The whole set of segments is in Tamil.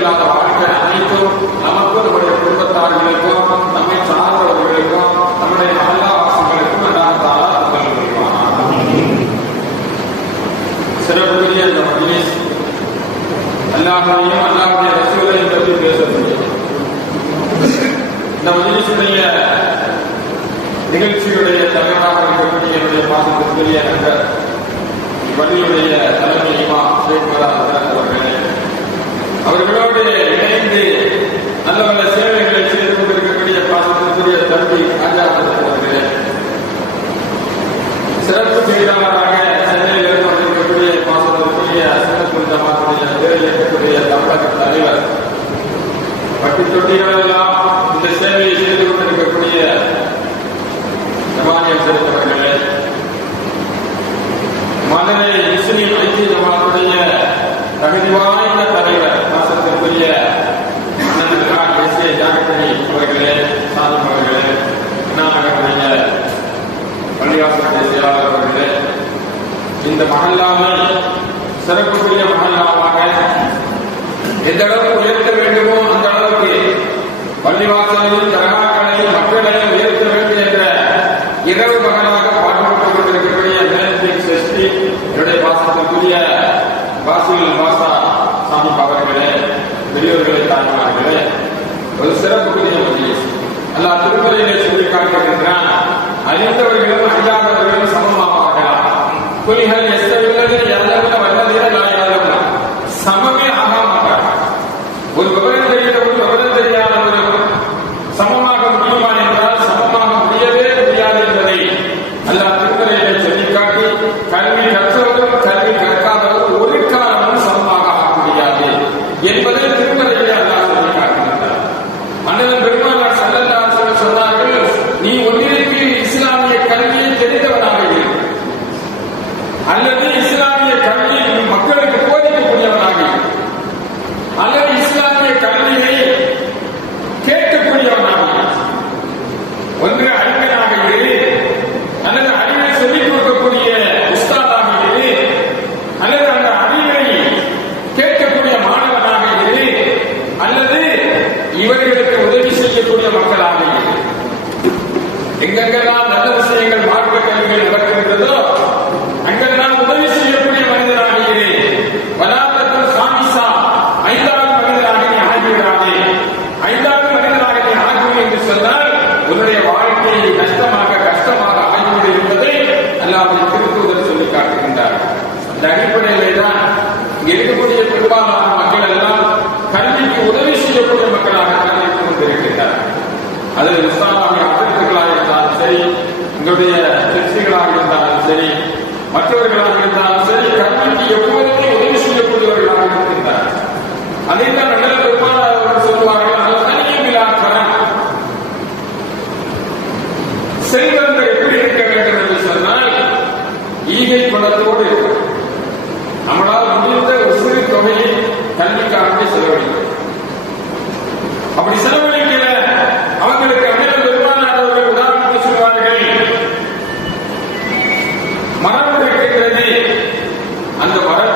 இல்லாத பட்டு தொட்டிகள் महल सहल अंदर पलिवा அது அந்த வர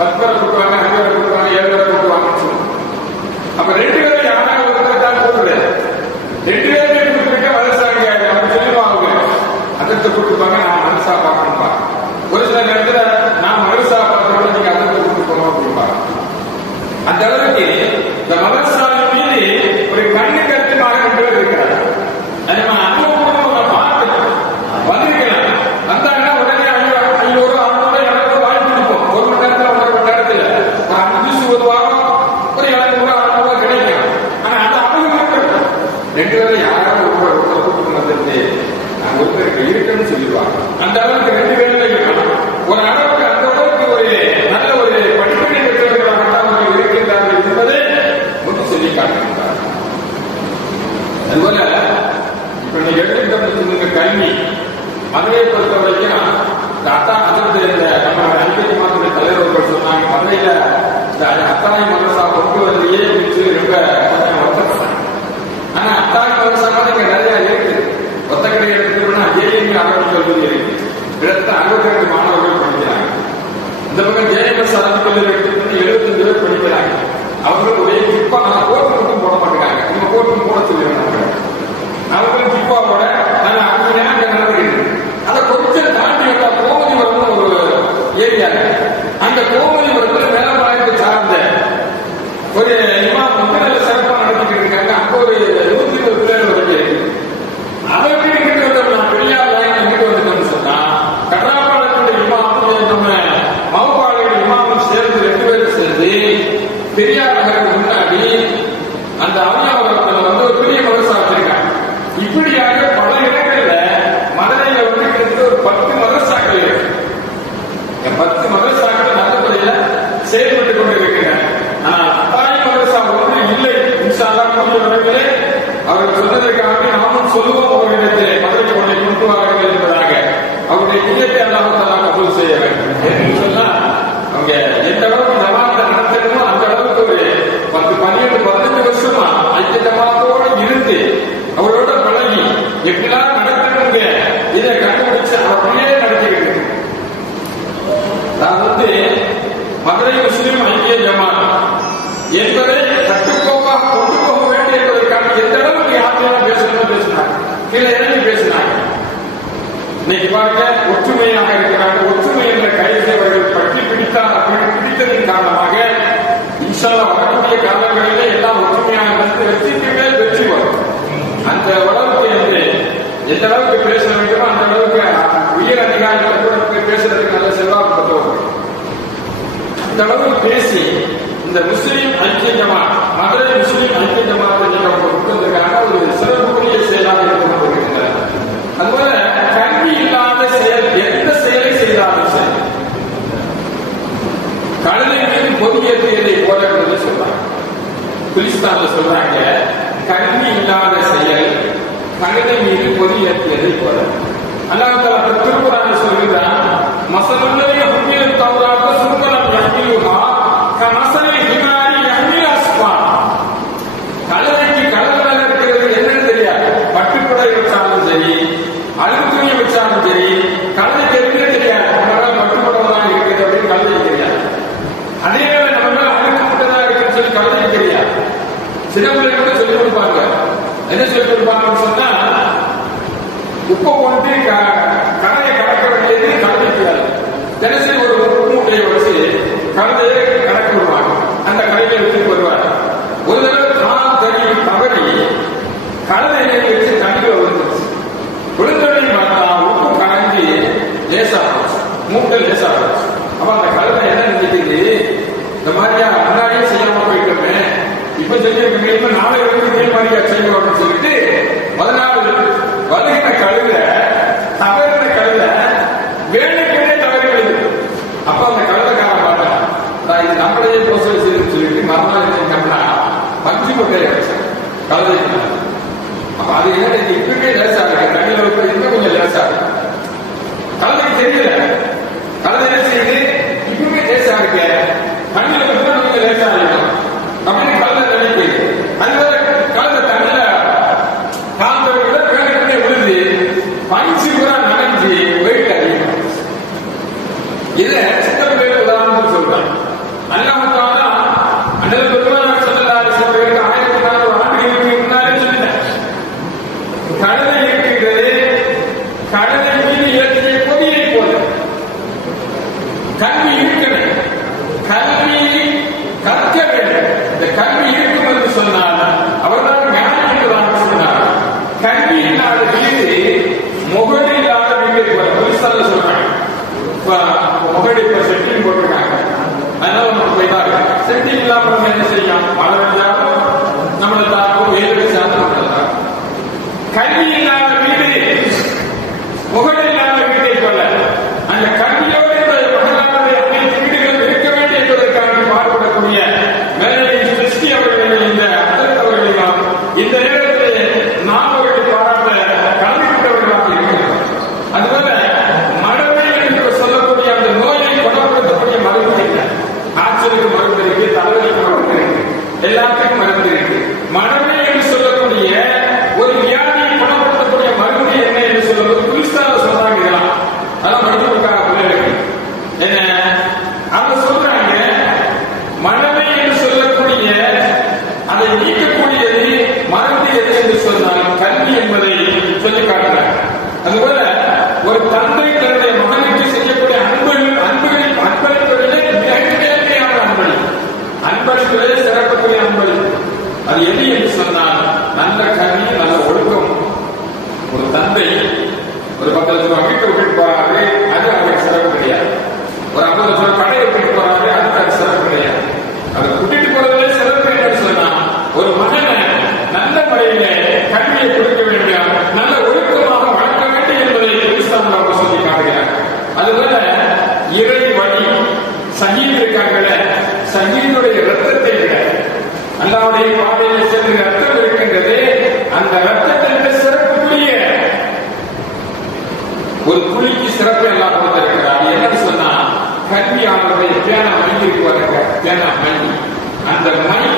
Agora, ரெண்டு பேரும் யாராவது ஒருவர் ஒருத்தர் கூப்பிட்டு வந்துட்டு நான் ஒருத்தருக்கு இருக்குன்னு சொல்லிடுவாங்க. அந்த அளவுக்கு ரெண்டு பேர்லையும் ஒரு அளவுக்கு அந்த அளவுக்கு ஒரு நல்ல ஒரு படிப்பினை பெற்றவர்களாகத்தான் அவர்கள் இருக்கின்றார்கள் என்பதை ஒன்று சொல்லி காட்டுகின்றார். அதுபோல இப்ப நீங்க எடுத்துக்கிட்ட சொல்லுங்க கல்வி. மதுரையை பொறுத்த வரைக்கும் இந்த அத்தா அதாவது இந்த நம்ம நம்பிக்கை மாதிரி தலைவர்கள் சொன்னாங்க மதுரையில இந்த அத்தானை மதரசா கொண்டு வரலையே அப்படின்னு சொல்லி ரொம்ப கொஞ்சம் வருத்தப்பட்டாங்க ஆனா அத்தானை மதரசா மாதிரி இங்க நிறைய இருக்கு ஒத்தக்கடை எடுத்துக்கணும்னா ஏஎம்பி அரபு கல்லூரி இருக்கு கிட்டத்தட்ட அறுபத்தி ரெண்டு மாணவர்கள் படிக்கிறாங்க. இந்த பக்கம் ஜேஎம்எஸ் அரசு கல்லூரி எடுத்துக்கிட்டு எழுபத்தஞ்சு பேர் படிக்கிறாங்க. அவங்களுக்கு ஒரே பெரியார் நகருக்கு முன்னாடி அந்த அவியாபுரத்தில் வந்து ஒரு பெரிய மதரசா வச்சிருக்காங்க. இப்படியாக பல இடங்கள்ல மதுரையில வந்து கிட்டத்தட்ட ஒரு பத்து மதரசாக்கள் இருக்கு. பத்து மதரசாக்கள் நல்ல முறையில செயல்பட்டு கொண்டிருக்கின்றன. ஆனால் அத்தாய் மதரசா ஒன்று இல்லை. இன்ஷால்லா கூடிய விரைவிலே அவர் சொன்னதற்காக நாமும் சொல்லுவோம் அவர்களிடத்திலே மதுரை கொண்டை கொண்டு வாருங்கள் என்பதாக. அவருடைய நியத்தை அல்லாமல் கபூல் செய்ய வேண்டும். என்று சொன்னா அவங்க எந்த அளவுக்கு ஒரு பத்து பன்னிரண்டு பதினஞ்சு வருஷமா ஐக்கிய ஜமாத்தோடு இருந்து அந்த அளவுக்கு என்று எந்த அளவுக்கு பேச வேண்டுமோ அந்த அளவுக்கு உயர் அதிகாரிகள் கூட பேசுறதுக்கு நல்ல செல்வாக்கு பெற்றவர்கள். இந்த அளவுக்கு பேசி இந்த முஸ்லீம் ஐக்கிய ஜமா மதுரை முஸ்லீம் ஐக்கிய ஜமாத் என்ற ஒரு ஒரு சிறப்புக்குரிய செயலாக இருந்து அதுபோல கல்வி இல்லாத செயல் எந்த செயலை செய்தாலும் சரி. கழுதை மீது பொதியேற்றியதை போல சொல்றாங்க. குலிஸ்தான்ல சொல்றாங்க கல்வி இல்லாத செயல் கழுதை மீது பொறி ஏற்றியதை போல அல்லாஹ் திருக்குறான் சொல்கிறான் மசலுடைய ஹுமியல் தவறாக சுருக்கலம் யஹ்மிலுஹா கமசலை Öyle hesap edersin. Aman ne அது எது என்று சொன்னால் நல்ல கல்வி நல்ல ஒழுக்கம். ஒரு தந்தை ஒரு பக்கத்துக்கு அமைக்க விட்டு போறாங்க ஒரு புலிக்கு சிறப்பு எல்லாம் கொடுத்திருக்கிறார். என்ன சொன்னா கல்வியானவரை தேன மணி இருக்கு பாருங்க தேன மணி. அந்த மணி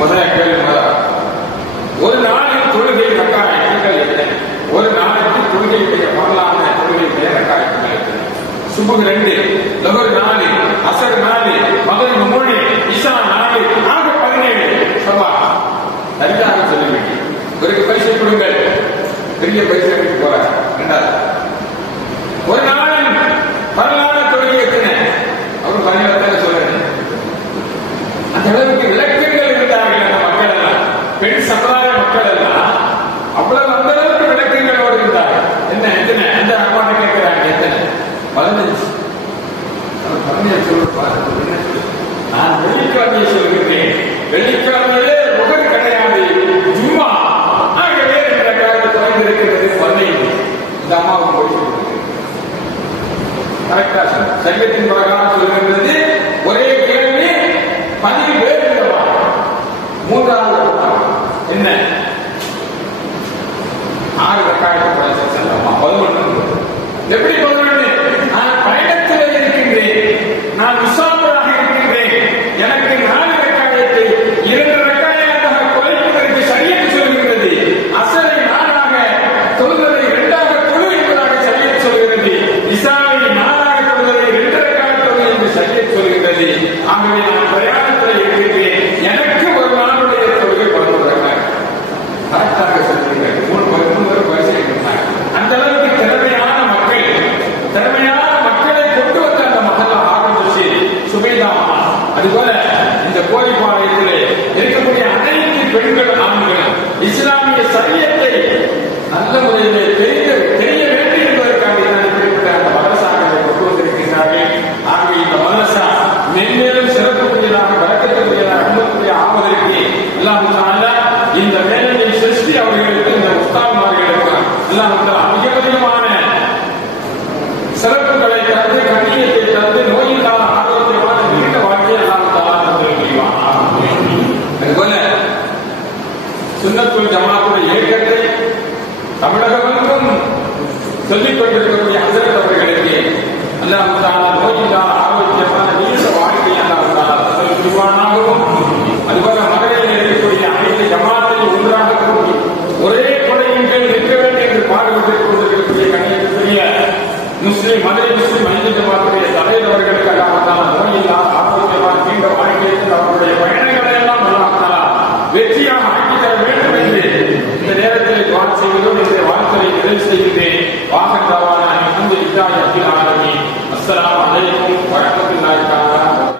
முதல்ல கேள்வி ஒரு நாளின் தொழுகை கட்டாயங்கள் என்ன ஒரு நாளைக்கு தொழுகையுடைய வரலாறு தொழுகை நேர காயங்கள் சுபகு ரெண்டு லவர் நாலு அசர் நாலு மகன் மூணு இஷா நாலு ஆக பதினேழு சபா. சரியாக சொல்லிவிட்டு இவருக்கு பரிசை கொடுங்கள். பெரிய பரிசை இருக்கக்கூடிய கொண்டிருக்கக்கூடிய அவர்களுக்கு அல்லாஹ் தாலா